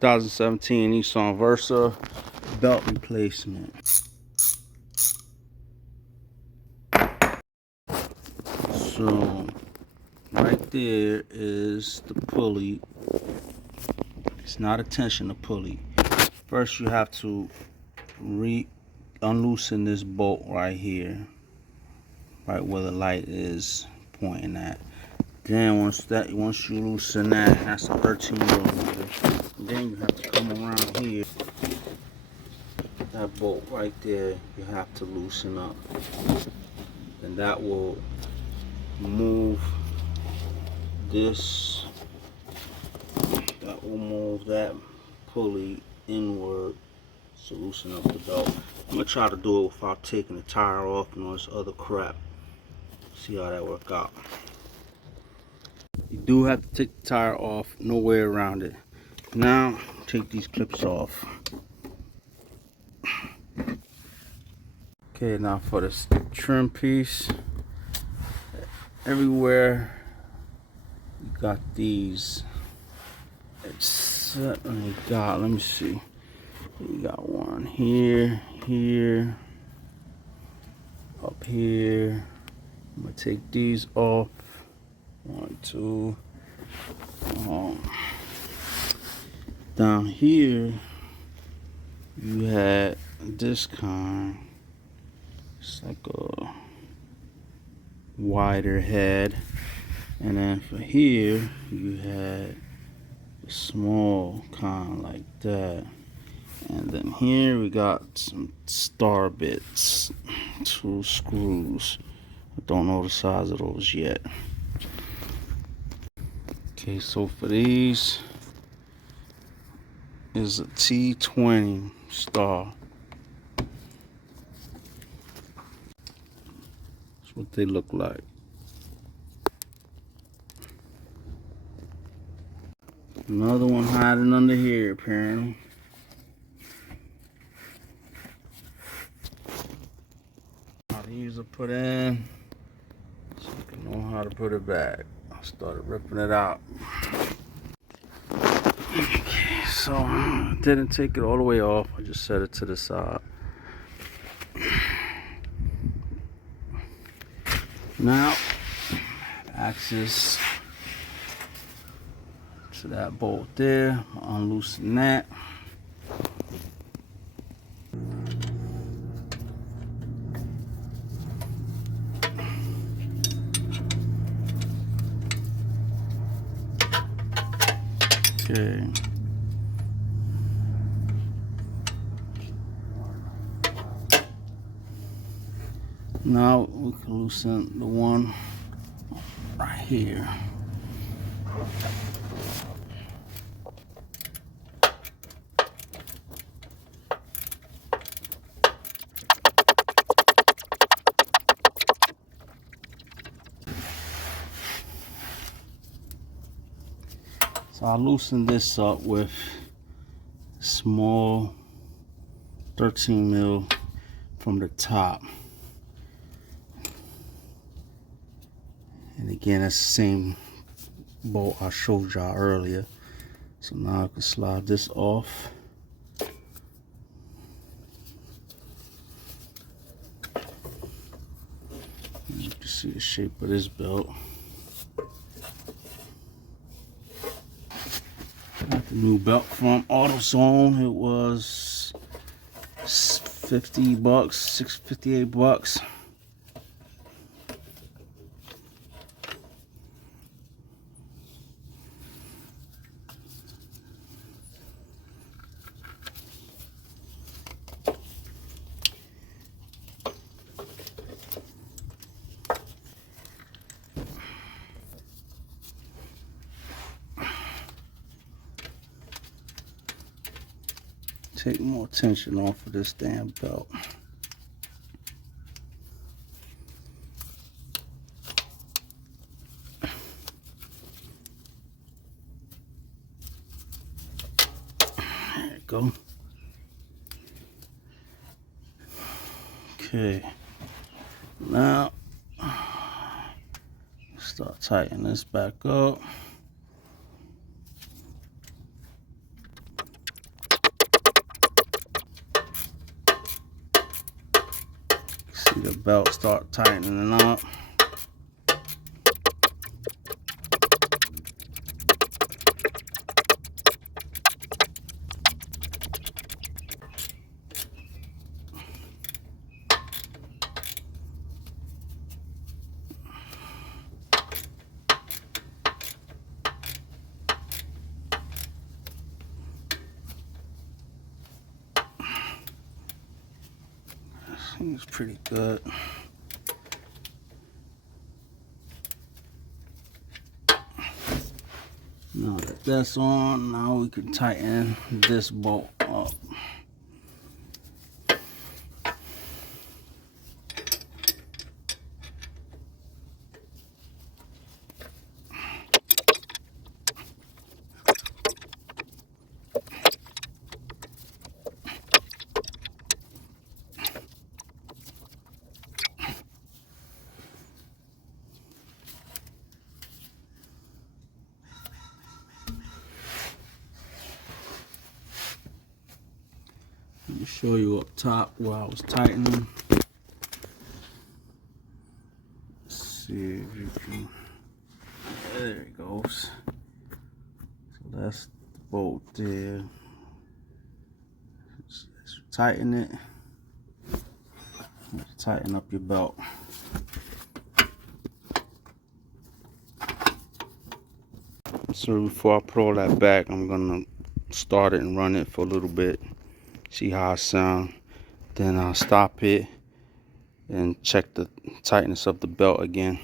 2017 Nissan Versa belt replacement. So right there is the pulley. It's not a tensioner pulley. First you have to unloosen this bolt right here, right where the light is pointing at. Then once you loosen that, that's a 13 millimeter. Then you have to come around here. That bolt right there, you have to loosen up. And that will move this. That will move that pulley inward to loosen up the belt. I'm gonna try to do it without taking the tire off and all this other crap. See how that work out. You do have to take the tire off, no way around it. Now take these clips off. Okay, now for this trim piece, everywhere you got these. It's let me see. You got one here, here, up here. I'm gonna take these off. 1, 2. Down here, you had this kind. It's like a wider head, and then for here, you had a small kind like that. And then here we got some star bits, 2 screws. I don't know the size of those yet. Okay, so for these is a T20 star. That's what they look like. Another one hiding under here apparently. These are put in so you can know how to put it back. I started ripping it out. Okay, so I didn't take it all the way off. I just set it to the side. Now, access to that bolt there. Unloosen that. Okay. Now we can loosen the one right here. So I loosened this up with small 13 mil from the top. And again, that's the same bolt I showed y'all earlier. So now I can slide this off. You can see the shape of this belt. Got the new belt from AutoZone. It was $50, $58. Take more tension off of this damn belt. There you go. Okay. Now, start tightening this back up. belt start tightening up. It's pretty good. Now that that's on, now we can tighten this bolt up. Let me show you up top where I was tightening. Let's see if you can. There it goes. So that's the bolt there. Let's tighten it. Let's tighten up your belt. So before I put all that back, I'm gonna start it and run it for a little bit. See how it sounds. Then I'll stop it and check the tightness of the belt again.